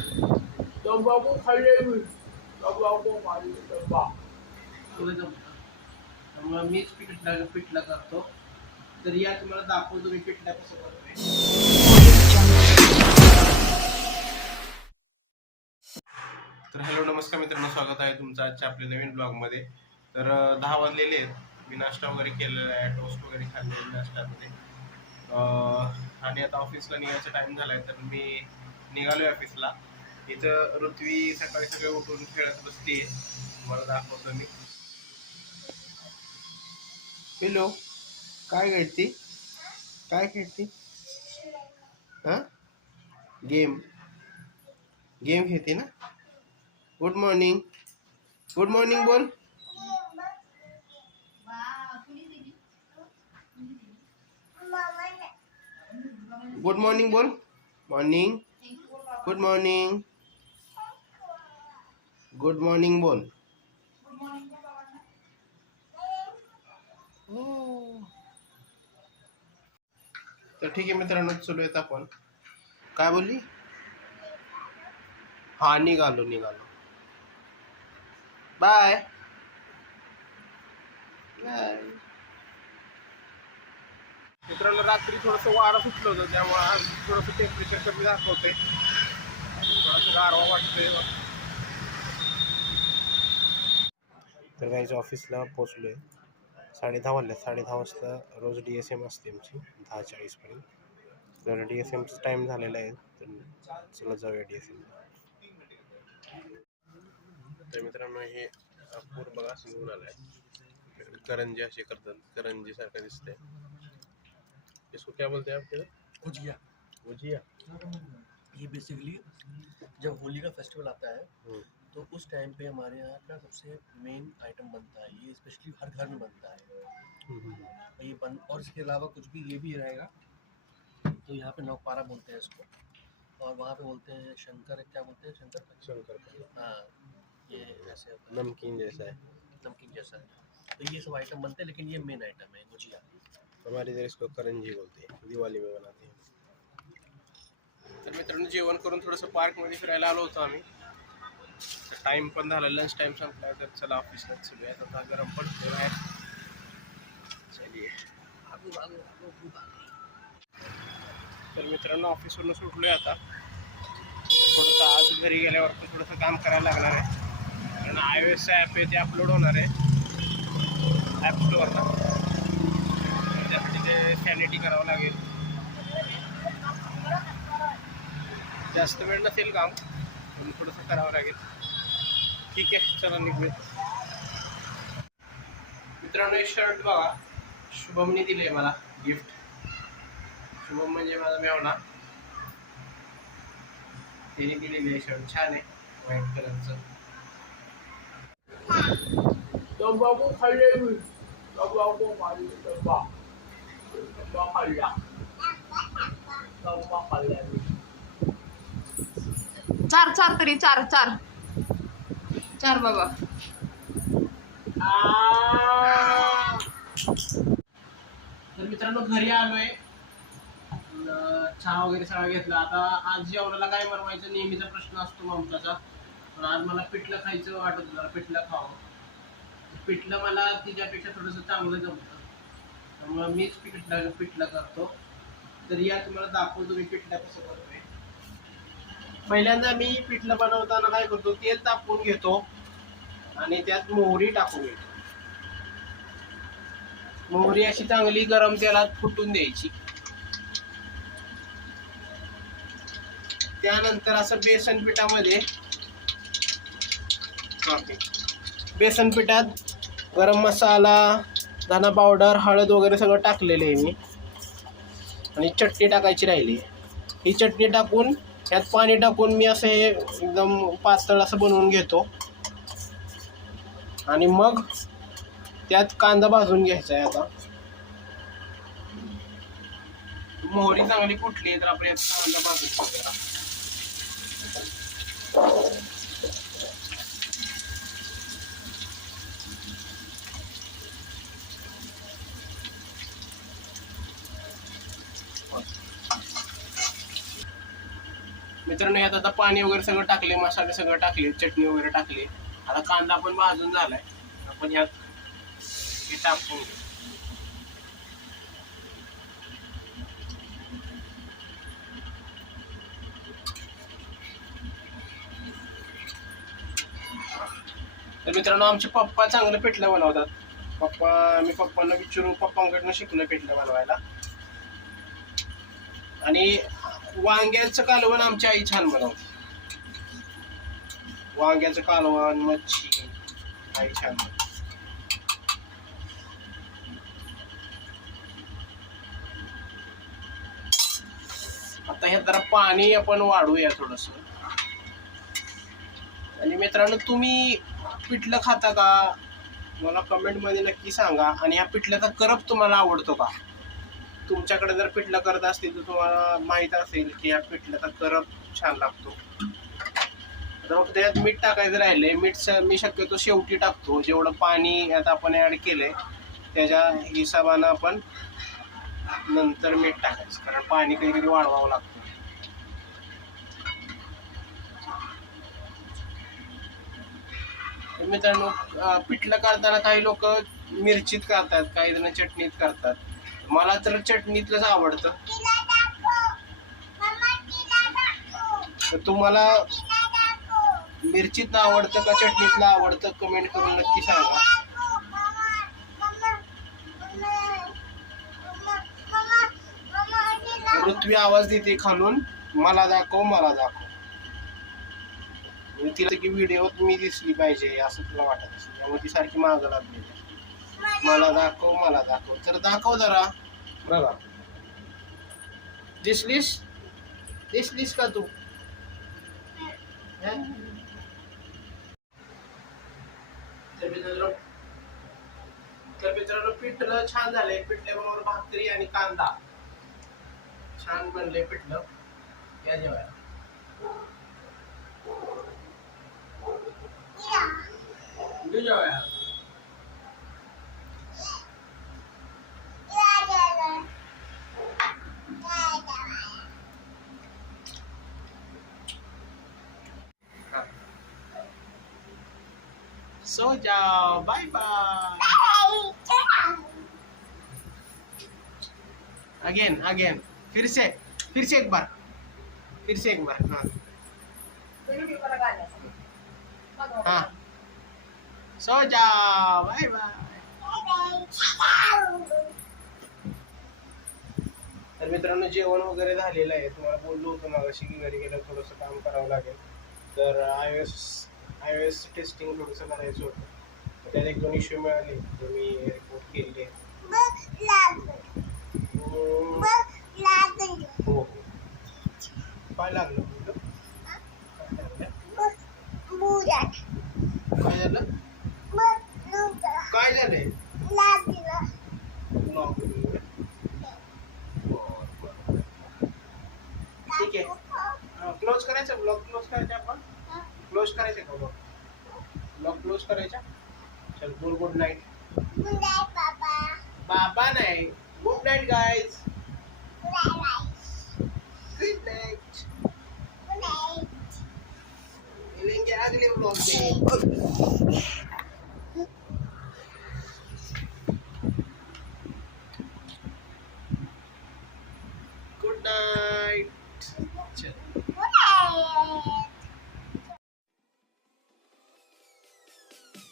तंबाखू खाल्ले मी तंबाखू खाल्ले तंबाखू त्यामुळे मीच पिठलं करतो. तर या तुम्हाला दाखवतो मी पिठलं कसं करतोय. तर हॅलो नमस्कार मित्रांनो, स्वागत आहे तुमचं आजच्या आपल्या नवीन ब्लॉगमध्ये. तर 10 वाजलेले आहेत. मी नाश्ता वगैरे केलेला आहे, टोस्ट वगैरे खाल्लेला नाश्त्यामध्ये. आणि आता ऑफिसला निघायचा टाइम झाला आहे, तर मी निघालो आहे ऑफिसला. इथं ऋत्वी सकाळी सगळे उठून खेळत बसते, मला दाखवतो मी. हॅलो, काय खेळती? काय खेळती? हा, गेम गेम खेळते ना. गुड मॉर्निंग, गुड मॉर्निंग बोल. गुड मॉर्निंग बोल. Morning, good morning, good morning बोल. तर ठीक आहे मित्रांनो, चलूयात आपण. काय बोलली? हा, निघालो. Bye bye. मित्रांनो, रात्री थोडंसं वारं सुटलं होतं, त्यामुळे आज थोडंसं टेम्परेचर कमी दाखवते, थोडंसं गारवा वाटतंय. तर गाईच्या ऑफिसला पोचलोय. 10:30 वाजले. 10:30 वाजता रोज DSM असते आमची 10:40पर्यंत. तर DSMचा टाईम झालेला आहे, तर चला जाऊया DSM. तर मित्रांनो, हे पूर बघा असं घेऊन आलाय. करंजी असे करतात, करंजी सारखं दिसतंय. इसको क्या बोलते हैं आप? गुजिया। गुजिया। ये बेसिकली जब होली का फेस्टिवल आता है तो उस टाइम पे हमारे यहाँ का सबसे मेन आइटम बनता है। ये स्पेशली हर घर में बनता है। ये और इसके अलावा कुछ भी ये भी रहेगा। तो यहाँ पे नौपारा बोलते हैं इसको, और वहाँ पे बोलते हैं शंकर, क्या बोलते हैं, शंकर। हाँ, ये ऐसे नमकीन जैसा है। नमकीन जैसा है। तो ये सब आइटम बनते हैं, लेकिन ये मेन आइटम है गुजिया। हमारे इधर इसको करंजी बोलते हैं, दिवाळी में बनाते हैं. तर मित्रांनो, जेवण करून थोडंसं पार्कमध्ये फिरायला आलो होतो आम्ही. टाइम पण झाला, लंच टाइम संपला. तर चला ऑफिसला चलूया. आता गरम पडतोय बाहेर. चलिए. तर मित्रांनो, ऑफिसवरून सुटलोय आता. थोडंसं आज घरी गेल्यावर थोडंसं काम करायला लागणार आहे, कारण iOS ॲप आहे ते अपलोड होणार आहे ॲप स्टोअरला. त्यासाठी ते सॅनिटी करावं लागेल. जास्त वेळ नसेल काम, पण थोडंसं करावं लागेल. ठीक आहे, चला निघूया. मित्रांनो, एक शर्ट बघा, शुभमने दिले मला गिफ्ट. शुभम म्हणजे माझा मेवणा. त्याने दिलेली आहे शर्ट, छान आहे, व्हाईट कलरचं. तंबाखू खाल्ले मी तंबाखू खाल्ले तंबाखू खाल्ला तंबाखू खाल्ला मी. चार तरी चार बाबा. तर मित्रांनो, घरी आलोय, चहा वगैरे सगळा घेतला. आता आज जेवणाला काय बनवायचं नेहमीचा प्रश्न असतो ममताचा, पण आज मला पिठलं खायचं वाटत होतं, पिठलं खावं. पिठलं मला तिच्यापेक्षा थोडंसं चांगलं जमतं, त्यामुळे मीच पिठलं करतो. तर या तुम्हाला दाखवतो मी पिठलं कसं करतोय. पहिल्यांदा मी पिठलं बनवताना काय करतो, तेल तापवून घेतो आणि त्यात मोहरी टाकून घेतो. मोहरी अशी चांगली गरम तेलात फुटून द्यायची. त्यानंतर असं बेसन पिठात गरम मसाला, धना पावडर, हळद वगैरे सगळं टाकलेलं आहे मी. आणि चटणी टाकायची राहिली. ही चटणी टाकून त्यात पाणी टाकून मी असं हे एकदम पातळ असं बनवून घेतो. आणि मग त्यात कांदा भाजून घ्यायचा आहे. आता मोहरी चांगली फुटली तर आपण यात कांदा भाजून घेऊया. मित्रांनो, यात आता पाणी वगैरे सगळं टाकले, मसाले सगळं टाकले, चटणी वगैरे टाकली. आता कांदा पण भाजून झालाय. आपण ह्यात हे टाकून घेऊ. तर मित्रांनो, आमचे पप्पा चांगलं पिठलं बनवतात. मी पप्पांना विचारून पप्पांकडनं शिकलो पिठलं बनवायला. आणि वांग्याचं कालवण आमची आई छान बनवते. वांग्याचं कालवण, मच्छी आई छान बनवते. आता हे जरा पाणी आपण वाढूया थोडस. आणि मित्रांनो, तुम्ही पिठलं खाता का मला कमेंट मध्ये नक्की सांगा. आणि ह्या पिठल्याचा करप तुम्हाला आवडतो का? तुमच्याकडे जर पिठलं करत असतील तर तुम्हाला माहित असेल की ह्या पिठल्याचा करप छान लागतो. तर मग त्याच्यात मीठ टाकायचं राहिले. मीठ मी शक्यतो शेवटी टाकतो. जेवढं पाणी आता आपण ऍड केलंय त्याच्या हिशोबानं आपण नंतर मीठ टाकायचं, कारण पाणी कधी कधी वाढवावं लागतं. मित्रांनो, पिठलं करताना काही लोक मिरचीत करतात, काही जण चटणीत करतात. मला तर चटणीतलंच आवडतं. तर तुम्हाला मिरचीतलं आवडतं का चटणीतलं आवडतं कमेंट करून नक्की सांगा. पृथ्वी आवाज देते खालून, मला दाखव मला दाखव. तिला की व्हिडिओत मी दिसली पाहिजे असं तुला वाटत असेल, त्यामुळे ती सारखी मागं लागली. मला दाखव मला दाखव. तर दाखव जरा. बघा, दिसलीस दिसलीस का तू? तर मित्रांनो, पिठलं छान झालंय. पिठल्याबरोबर भाकरी आणि कांदा छान बनलंय पिठलं. या जेवायला. जेवायला सो जाओ. Bye bye. Again again. फिर से एक बार. हाँ, सो जाओ. Bye bye. तर मित्रांनो, जेवण वगैरे झालेलं आहे. तुम्हाला बोललो होतो मगाशी की घरी गेलं थोडंसं काम करावं लागेल. तर iOS टेस्टिंग थोडंसं करायचं होतं. तर त्यात 1-2 इश्यू मिळाले तर मी रिपोर्ट केले. हो. काय लागलं तुझं? काय झालं? काय झालंय? ठीक आहे. क्लोज करायचं. ब्लॉग क्लोज करायचा आपण. क्लोज करायचं का ब्लॉग क्लोज करायचा? चल, गुड नाईट. बाबा नाही, good night guys. Good night. मिलेंगे अगले ब्लॉग में. Good night.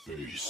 Peace.